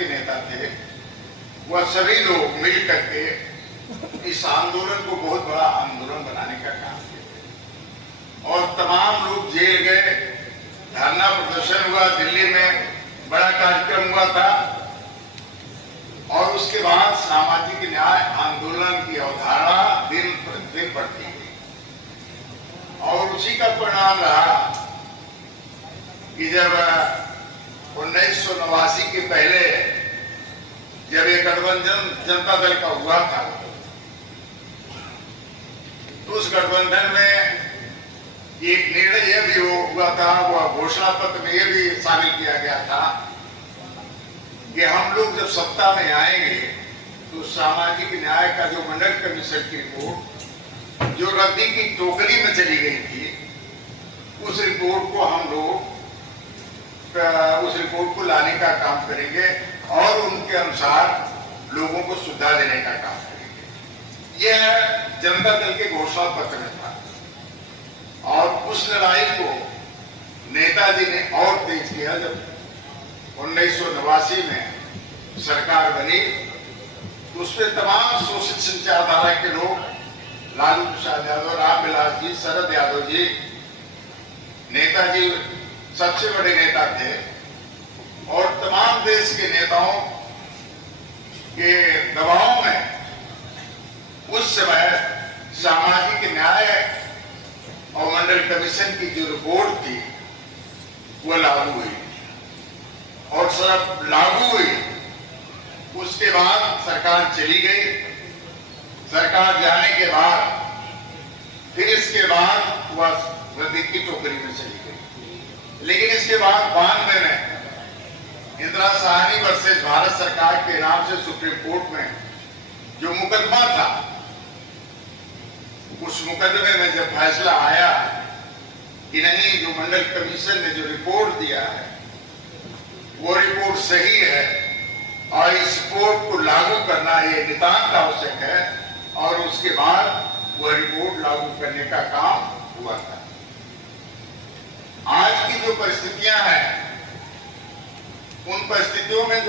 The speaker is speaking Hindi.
के नेता थे, वह सभी लोग मिल करके इस आंदोलन को बहुत बड़ा आंदोलन बनाने का काम किया और तमाम लोग जेल गए, धरना प्रदर्शन हुआ, दिल्ली में बड़ा कार्यक्रम हुआ था और उसके बाद सामाजिक न्याय आंदोलन की अवधारणा दिन प्रतिदिन बढ़ती गई और उसी का परिणाम रहा कि जब 1989 के पहले जब ये गठबंधन जनता दल का हुआ था तो उस गठबंधन में एक निर्णय यह भी हुआ था, वह घोषणा पत्र में यह भी शामिल किया गया था कि हम लोग जब सत्ता में आएंगे तो सामाजिक न्याय का जो मंडल कमीशन की रिपोर्ट जो रद्दी की टोकरी में चली गई थी, उस रिपोर्ट को हम लोग उस रिपोर्ट को लाने का काम करेंगे और उनके अनुसार लोगों को सुविधा देने का काम करेंगे। यह जनता दल के घोषणा पत्र में था और उस लड़ाई को नेताजी ने और तेज किया। जब 1989 में सरकार बनी तो उसमें तमाम शोषित विचारधारा के लोग, लालू प्रसाद यादव, रामविलास जी, शरद यादव जी, नेताजी सबसे बड़े नेता थे और तमाम देश के नेताओं के दबाव में उस समय सामाजिक न्याय और मंडल कमीशन की जो रिपोर्ट थी वो लागू हुई और सब लागू हुई। उसके बाद सरकार चली गई। सरकार जाने के बाद फिर इसके बाद वह रद्दी की टोकरी में चली गई। लेकिन इसके बाद 92 में इंदिरा साहनी वर्सेस भारत सरकार के नाम से सुप्रीम कोर्ट में जो मुकदमा था, उस मुकदमे में जब फैसला आया कि नहीं, जो मंडल कमीशन ने जो रिपोर्ट दिया है वो रिपोर्ट सही है और इस रिपोर्ट को लागू करना ये नितांत आवश्यक है और उसके बाद वह रिपोर्ट लागू करने का काम हुआ था। आज की जो परिस्थितियां हैं उन परिस्थितियों में